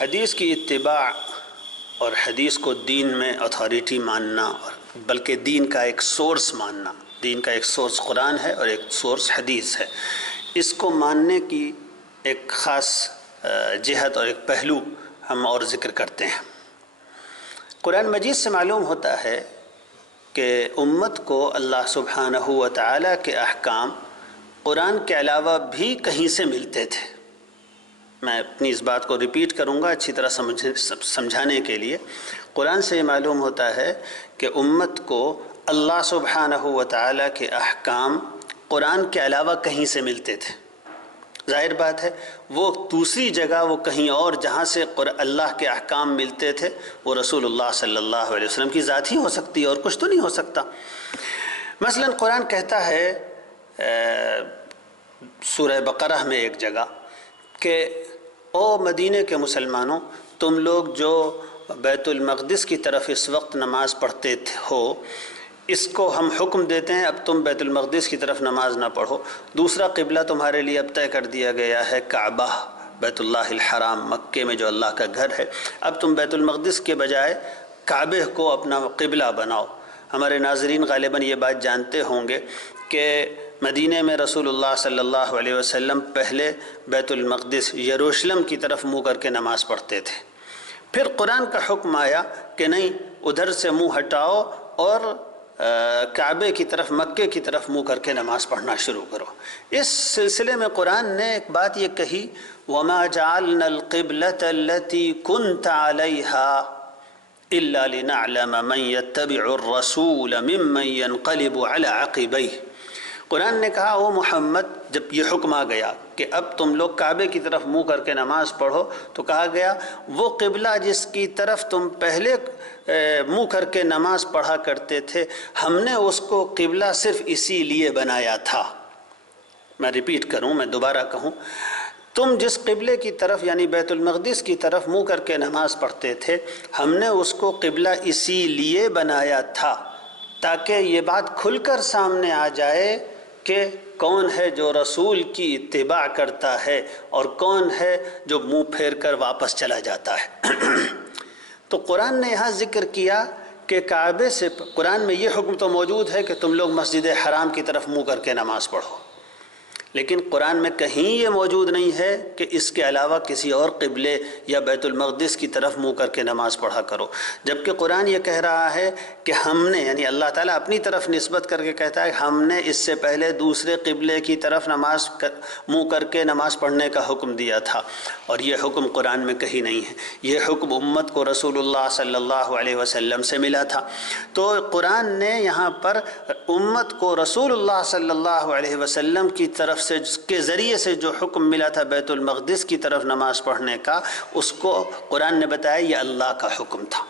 حدیث کی اتباع اور حدیث کو دین میں اتھارٹی ماننا، بلکہ دین کا ایک سورس ماننا، دین کا ایک سورس قرآن ہے اور ایک سورس حدیث ہے، اس کو ماننے کی ایک خاص جہت اور ایک پہلو ہم اور ذکر کرتے ہیں۔ قرآن مجید سے معلوم ہوتا ہے کہ امت کو اللہ سبحانہ و تعالیٰ کے احکام قرآن کے علاوہ بھی کہیں سے ملتے تھے۔ میں اپنی اس بات کو ریپیٹ کروں گا اچھی طرح سمجھانے کے لیے۔ قرآن سے یہ معلوم ہوتا ہے کہ امت کو اللہ سبحانہ و تعالیٰ کے احکام قرآن کے علاوہ کہیں سے ملتے تھے۔ ظاہر بات ہے وہ دوسری جگہ، وہ کہیں اور جہاں سے اللہ کے احکام ملتے تھے وہ رسول اللہ صلی اللہ علیہ وسلم کی ذات ہی ہو سکتی ہے، اور کچھ تو نہیں ہو سکتا۔ مثلا قرآن کہتا ہے سورہ بقرہ میں ایک جگہ کہ او مدینے کے مسلمانوں، تم لوگ جو بیت المقدس کی طرف اس وقت نماز پڑھتے ہو، اس کو ہم حکم دیتے ہیں اب تم بیت المقدس کی طرف نماز نہ پڑھو، دوسرا قبلہ تمہارے لیے اب طے کر دیا گیا ہے، کعبہ بیت اللہ الحرام، مکے میں جو اللہ کا گھر ہے، اب تم بیت المقدس کے بجائے کعبے کو اپنا قبلہ بناؤ۔ ہمارے ناظرین غالباً یہ بات جانتے ہوں گے کہ مدینہ میں رسول اللہ صلی اللہ علیہ وسلم پہلے بیت المقدس یروشلم کی طرف منہ کر کے نماز پڑھتے تھے، پھر قرآن کا حکم آیا کہ نہیں، ادھر سے منہ ہٹاؤ اور کعبے کی طرف، مکے کی طرف منہ کر کے نماز پڑھنا شروع کرو۔ اس سلسلے میں قرآن نے ایک بات یہ کہی، وَمَا جَعَلْنَا الْقِبْلَةَ الَّتِي كُنْتَ عَلَيْهَا إِلَّا لِنَعْلَمَ مَنْ يَتَّبِعُ الرَّسُولَ مِمَّنْ يَنْقَلِبُ عَلَى عَقِبَيْهِ۔ قرآن نے کہا او محمد، جب یہ حکم آ گیا کہ اب تم لوگ کعبے کی طرف منہ کر کے نماز پڑھو، تو کہا گیا وہ قبلہ جس کی طرف تم پہلے منہ کر کے نماز پڑھا کرتے تھے، ہم نے اس کو قبلہ صرف اسی لیے بنایا تھا۔ میں ریپیٹ کروں، میں دوبارہ کہوں، تم جس قبلے کی طرف یعنی بیت المقدس کی طرف منہ کر کے نماز پڑھتے تھے، ہم نے اس کو قبلہ اسی لیے بنایا تھا تاکہ یہ بات کھل کر سامنے آ جائے کہ کون ہے جو رسول کی اتباع کرتا ہے اور کون ہے جو منہ پھیر کر واپس چلا جاتا ہے۔ تو قرآن نے یہاں ذکر کیا کہ کعبے سے، قرآن میں یہ حکم تو موجود ہے کہ تم لوگ مسجد حرام کی طرف منہ کر کے نماز پڑھو، لیکن قرآن میں کہیں یہ موجود نہیں ہے کہ اس کے علاوہ کسی اور قبلے یا بیت المقدس کی طرف منہ کر کے نماز پڑھا کرو، جبکہ قرآن یہ کہہ رہا ہے کہ ہم نے، یعنی اللہ تعالیٰ اپنی طرف نسبت کر کے کہتا ہے ہم نے اس سے پہلے دوسرے قبلے کی طرف منہ کر کے نماز پڑھنے کا حکم دیا تھا، اور یہ حکم قرآن میں کہیں نہیں ہے۔ یہ حکم امت کو رسول اللہ صلی اللہ علیہ وسلم سے ملا تھا۔ تو قرآن نے یہاں پر امت کو رسول اللہ صلی اللہ علیہ وسلم کی طرف سے، جس کے ذریعے سے جو حکم ملا تھا بیت المقدس کی طرف نماز پڑھنے کا، اس کو قرآن نے بتایا یہ اللہ کا حکم تھا۔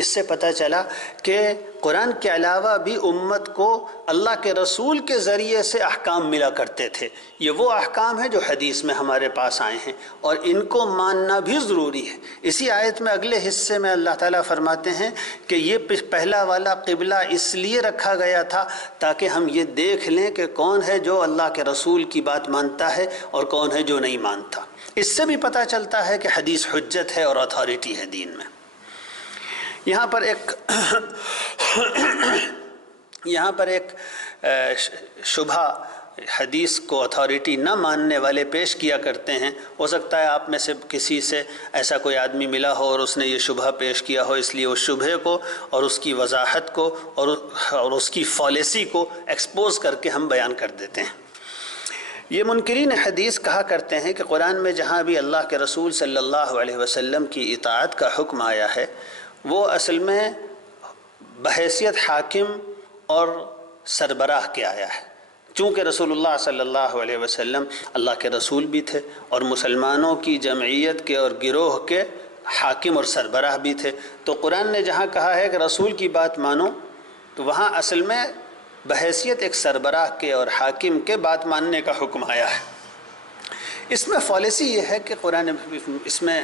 اس سے پتہ چلا کہ قرآن کے علاوہ بھی امت کو اللہ کے رسول کے ذریعے سے احکام ملا کرتے تھے۔ یہ وہ احکام ہیں جو حدیث میں ہمارے پاس آئے ہیں، اور ان کو ماننا بھی ضروری ہے۔ اسی آیت میں اگلے حصے میں اللہ تعالیٰ فرماتے ہیں کہ یہ پہلا والا قبلہ اس لیے رکھا گیا تھا تاکہ ہم یہ دیکھ لیں کہ کون ہے جو اللہ کے رسول کی بات مانتا ہے اور کون ہے جو نہیں مانتا۔ اس سے بھی پتہ چلتا ہے کہ حدیث حجت ہے اور اتھارٹی ہے دین میں۔ یہاں پر ایک شبہ حدیث کو اتھارٹی نہ ماننے والے پیش کیا کرتے ہیں۔ ہو سکتا ہے آپ میں سے کسی سے ایسا کوئی آدمی ملا ہو اور اس نے یہ شبہ پیش کیا ہو، اس لیے اس شبہے کو اور اس کی وضاحت کو اور اس کی فالیسی کو ایکسپوز کر کے ہم بیان کر دیتے ہیں۔ یہ منکرین حدیث کہا کرتے ہیں کہ قرآن میں جہاں بھی اللہ کے رسول صلی اللہ علیہ وسلم کی اطاعت کا حکم آیا ہے، وہ اصل میں بحیثیت حاکم اور سربراہ کے آیا ہے۔ چونکہ رسول اللہ صلی اللہ علیہ وسلم اللہ کے رسول بھی تھے اور مسلمانوں کی جمعیت کے اور گروہ کے حاکم اور سربراہ بھی تھے، تو قرآن نے جہاں کہا ہے کہ رسول کی بات مانو، تو وہاں اصل میں بحیثیت ایک سربراہ کے اور حاکم کے بات ماننے کا حکم آیا ہے۔ اس میں فالیسی یہ ہے کہ قرآن، اس میں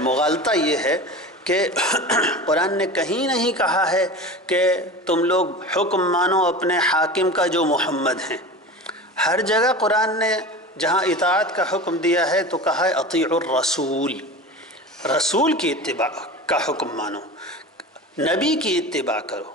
مغالطہ یہ ہے کہ قرآن نے کہیں نہیں کہا ہے کہ تم لوگ حکم مانو اپنے حاکم کا جو محمد ہیں۔ ہر جگہ قرآن نے جہاں اطاعت کا حکم دیا ہے تو کہا ہے اطیعوا الرسول، رسول کی اتباع کا حکم مانو، نبی کی اتباع کرو۔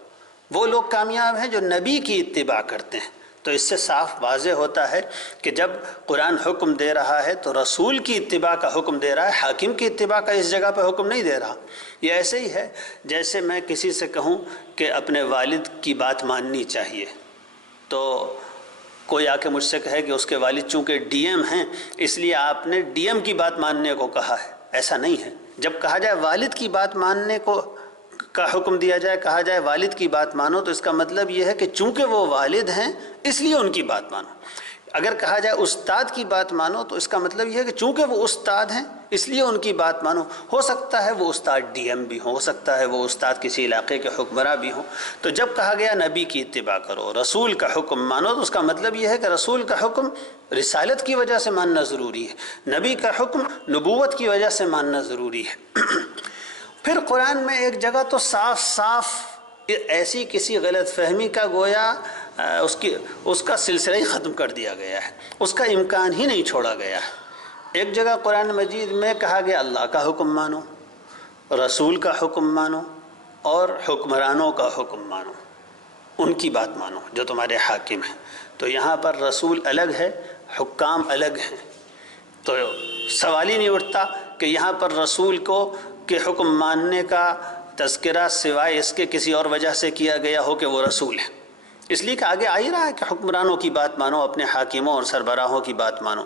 وہ لوگ کامیاب ہیں جو نبی کی اتباع کرتے ہیں۔ تو اس سے صاف واضح ہوتا ہے کہ جب قرآن حکم دے رہا ہے تو رسول کی اتباع کا حکم دے رہا ہے، حاکم کی اتباع کا اس جگہ پہ حکم نہیں دے رہا۔ یہ ایسے ہی ہے جیسے میں کسی سے کہوں کہ اپنے والد کی بات ماننی چاہیے، تو کوئی آ کے مجھ سے کہے کہ اس کے والد چونکہ ڈی ایم ہیں اس لیے آپ نے ڈی ایم کی بات ماننے کو کہا ہے۔ ایسا نہیں ہے۔ جب کہا جائے والد کی بات ماننے کو کا حکم دیا جائے، کہا جائے والد کی بات مانو، تو اس کا مطلب یہ ہے کہ چونکہ وہ والد ہیں اس لیے ان کی بات مانو۔ اگر کہا جائے استاد کی بات مانو تو اس کا مطلب یہ ہے کہ چونکہ وہ استاد ہیں اس لیے ان کی بات مانو۔ ہو سکتا ہے وہ استاد ڈی ایم بھی ہوں، ہو سکتا ہے وہ استاد کسی علاقے کے حکمراں بھی ہوں۔ تو جب کہا گیا نبی کی اتباع کرو، رسول کا حکم مانو، تو اس کا مطلب یہ ہے کہ رسول کا حکم رسالت کی وجہ سے ماننا ضروری ہے، نبی کا حکم نبوت کی وجہ سے ماننا ضروری ہے۔ پھر قرآن میں ایک جگہ تو صاف صاف ایسی کسی غلط فہمی کا گویا اس کا سلسلہ ہی ختم کر دیا گیا ہے، اس کا امکان ہی نہیں چھوڑا گیا ہے۔ ایک جگہ قرآن مجید میں کہا گیا اللہ کا حکم مانو، رسول کا حکم مانو، اور حکمرانوں کا حکم مانو، ان کی بات مانو جو تمہارے حاکم ہیں۔ تو یہاں پر رسول الگ ہے، حکام الگ ہیں، تو سوال ہی نہیں اٹھتا کہ یہاں پر رسول کو کہ حکم ماننے کا تذکرہ سوائے اس کے کسی اور وجہ سے کیا گیا ہو کہ وہ رسول ہے۔ اس لیے کہ آگے آ ہی رہا ہے کہ حکمرانوں کی بات مانو، اپنے حاکموں اور سربراہوں کی بات مانو۔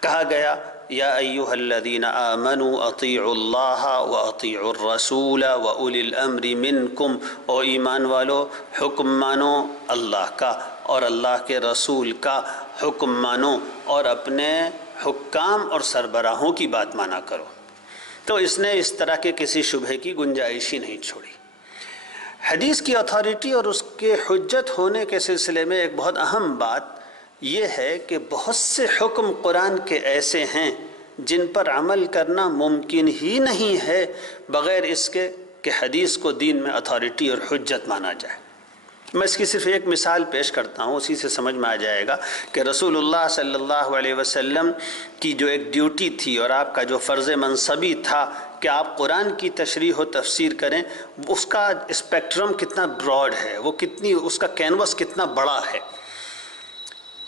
کہا گیا یا ایھا الذین آمنوا اطیعوا اللہ واطیعوا الرسول واولی الامر منکم، او ایمان والو حکم مانو اللہ کا اور اللہ کے رسول کا حکم مانو، اور اپنے حکام اور سربراہوں کی بات مانا کرو۔ تو اس نے اس طرح کے کسی شبہ کی گنجائش ہی نہیں چھوڑی۔ حدیث کی اتھارٹی اور اس کے حجت ہونے کے سلسلے میں ایک بہت اہم بات یہ ہے کہ بہت سے حکم قرآن کے ایسے ہیں جن پر عمل کرنا ممکن ہی نہیں ہے بغیر اس کے کہ حدیث کو دین میں اتھارٹی اور حجت مانا جائے۔ میں اس کی صرف ایک مثال پیش کرتا ہوں، اسی سے سمجھ میں آ جائے گا کہ رسول اللہ صلی اللہ علیہ وسلم کی جو ایک ڈیوٹی تھی اور آپ کا جو فرض منصبی تھا کہ آپ قرآن کی تشریح و تفسیر کریں، اس کا اسپیکٹرم کتنا براڈ ہے، وہ کتنی اس کا کینوس کتنا بڑا ہے۔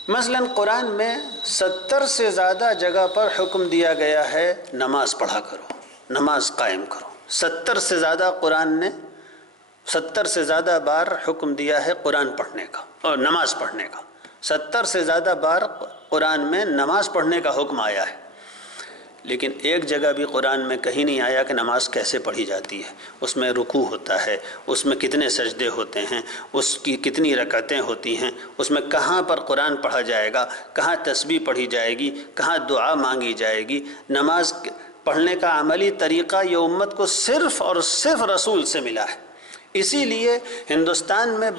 مثلا قرآن میں 70 سے زیادہ جگہ پر حکم دیا گیا ہے نماز پڑھا کرو، نماز قائم کرو۔ 70 سے زیادہ قرآن نے 70 سے زیادہ بار حکم دیا ہے قرآن پڑھنے کا اور نماز پڑھنے کا۔ 70 سے زیادہ بار قرآن میں نماز پڑھنے کا حکم آیا ہے، لیکن ایک جگہ بھی قرآن میں کہیں نہیں آیا کہ نماز کیسے پڑھی جاتی ہے، اس میں رکوع ہوتا ہے، اس میں کتنے سجدے ہوتے ہیں، اس کی کتنی رکعتیں ہوتی ہیں، اس میں کہاں پر قرآن پڑھا جائے گا، کہاں تسبیح پڑھی جائے گی، کہاں دعا مانگی جائے گی۔ نماز پڑھنے کا عملی طریقہ یہ امت کو صرف اور صرف رسول سے ملا ہے۔ اسی لیے ہندوستان میں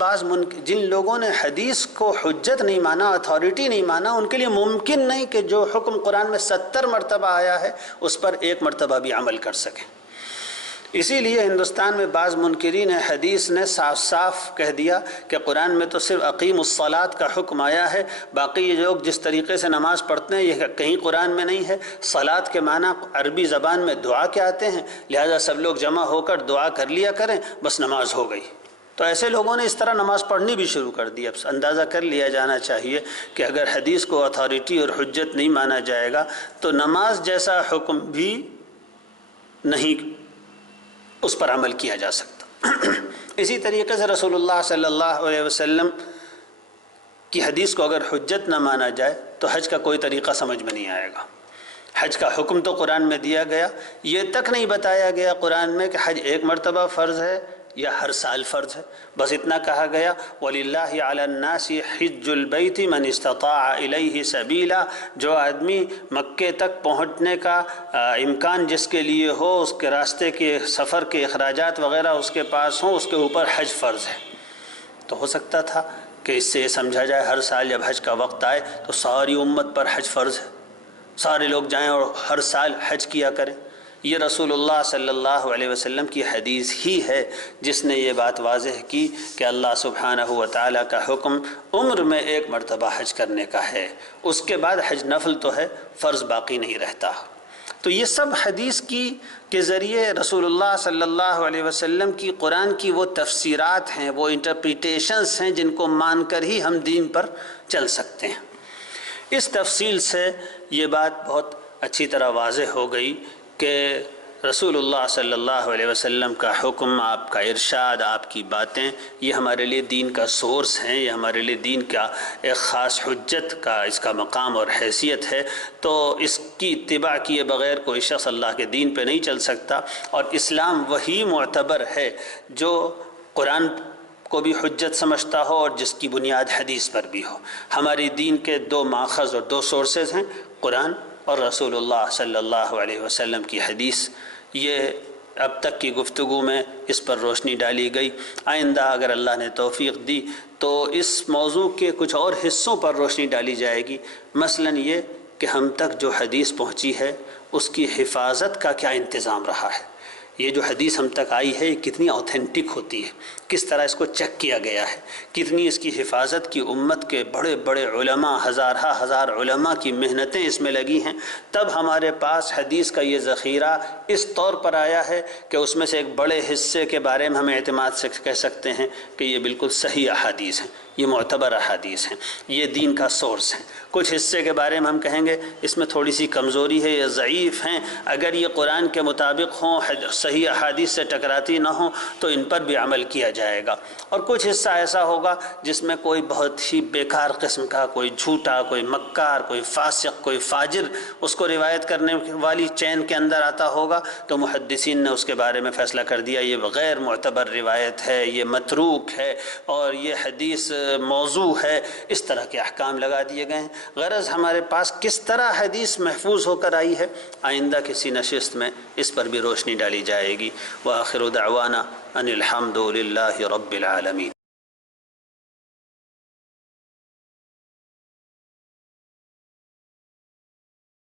جن لوگوں نے حدیث کو حجت نہیں مانا، اتھارٹی نہیں مانا، ان کے لیے ممکن نہیں کہ جو حکم قرآن میں 70 مرتبہ آیا ہے اس پر ایک مرتبہ بھی عمل کر سکیں۔ اسی لیے ہندوستان میں بعض منکرین حدیث نے صاف صاف کہہ دیا کہ قرآن میں تو صرف اقیم الصلاۃ کا حکم آیا ہے، باقی یہ لوگ جس طریقے سے نماز پڑھتے ہیں یہ کہیں قرآن میں نہیں ہے۔ صلاۃ کے معنی عربی زبان میں دعا کے آتے ہیں، لہذا سب لوگ جمع ہو کر دعا کر لیا کریں، بس نماز ہو گئی۔ تو ایسے لوگوں نے اس طرح نماز پڑھنی بھی شروع کر دی۔ اب اندازہ کر لیا جانا چاہیے کہ اگر حدیث کو اتھارٹی اور حجت نہیں مانا جائے گا تو نماز جیسا حکم بھی نہیں اس پر عمل کیا جا سکتا۔ اسی طریقے سے رسول اللہ صلی اللہ علیہ وسلم کی حدیث کو اگر حجت نہ مانا جائے تو حج کا کوئی طریقہ سمجھ میں نہیں آئے گا۔ حج کا حکم تو قرآن میں دیا گیا، یہ تک نہیں بتایا گیا قرآن میں کہ حج ایک مرتبہ فرض ہے یا ہر سال فرض ہے، بس اتنا کہا گیا وَلِلَّهِ عَلَى النَّاسِ حِجُّ الْبَيْتِ مَنِ اسْتَطَاعَ إِلَيْهِ سَبِيلًا، جو آدمی مکے تک پہنچنے کا امکان جس کے لیے ہو، اس کے راستے کے سفر کے اخراجات وغیرہ اس کے پاس ہوں، اس کے اوپر حج فرض ہے۔ تو ہو سکتا تھا کہ اس سے یہ سمجھا جائے ہر سال جب حج کا وقت آئے تو ساری امت پر حج فرض ہے، سارے لوگ جائیں اور ہر سال حج کیا کریں۔ یہ رسول اللہ صلی اللہ علیہ وسلم کی حدیث ہی ہے جس نے یہ بات واضح کی کہ اللہ سبحانہ و تعالیٰ کا حکم عمر میں ایک مرتبہ حج کرنے کا ہے، اس کے بعد حج نفل تو ہے، فرض باقی نہیں رہتا۔ تو یہ سب حدیث کے ذریعے رسول اللہ صلی اللہ علیہ وسلم کی قرآن کی وہ تفسیرات ہیں، وہ انٹرپریٹیشنز ہیں جن کو مان کر ہی ہم دین پر چل سکتے ہیں۔ اس تفصیل سے یہ بات بہت اچھی طرح واضح ہو گئی کہ رسول اللہ صلی اللہ علیہ وسلم کا حکم، آپ کا ارشاد، آپ کی باتیں، یہ ہمارے لیے دین کا سورس ہیں، یہ ہمارے لیے دین کا ایک خاص حجت کا اس کا مقام اور حیثیت ہے۔ تو اس کی اتباع کیے بغیر کوئی شخص اللہ کے دین پہ نہیں چل سکتا، اور اسلام وہی معتبر ہے جو قرآن کو بھی حجت سمجھتا ہو اور جس کی بنیاد حدیث پر بھی ہو۔ ہماری دین کے دو ماخذ اور دو سورسز ہیں، قرآن اور رسول اللہ صلی اللہ علیہ وسلم کی حدیث۔ یہ اب تک کی گفتگو میں اس پر روشنی ڈالی گئی۔ آئندہ اگر اللہ نے توفیق دی تو اس موضوع کے کچھ اور حصوں پر روشنی ڈالی جائے گی، مثلاً یہ کہ ہم تک جو حدیث پہنچی ہے اس کی حفاظت کا کیا انتظام رہا ہے، یہ جو حدیث ہم تک آئی ہے یہ کتنی اوتھینٹک ہوتی ہے، کس طرح اس کو چیک کیا گیا ہے، کتنی اس کی حفاظت کی امت کے بڑے بڑے علماء، ہزار علماء کی محنتیں اس میں لگی ہیں، تب ہمارے پاس حدیث کا یہ ذخیرہ اس طور پر آیا ہے کہ اس میں سے ایک بڑے حصے کے بارے میں ہم اعتماد سے کہہ سکتے ہیں کہ یہ بالکل صحیح احادیث ہیں، یہ معتبر احادیث ہیں، یہ دین کا سورس ہیں۔ کچھ حصے کے بارے میں ہم کہیں گے اس میں تھوڑی سی کمزوری ہے، یہ ضعیف ہیں، اگر یہ قرآن کے مطابق ہوں، صحیح احادیث سے ٹکراتی نہ ہوں تو ان پر بھی عمل کیا جائے گا۔ اور کچھ حصہ ایسا ہوگا جس میں کوئی بہت ہی بیکار قسم کا، کوئی جھوٹا، کوئی مکار، کوئی فاسق، کوئی فاجر اس کو روایت کرنے والی چین کے اندر آتا ہوگا، تو محدثین نے اس کے بارے میں فیصلہ کر دیا یہ غیر معتبر روایت ہے، یہ متروک ہے، اور یہ حدیث موضوع ہے، اس طرح کے احکام لگا دیے گئے ہیں۔ غرض ہمارے پاس کس طرح حدیث محفوظ ہو کر آئی ہے، آئندہ کسی نشست میں اس پر بھی روشنی ڈالی جائے گی۔ وآخر دعوانا ان الحمد للہ رب العالمین۔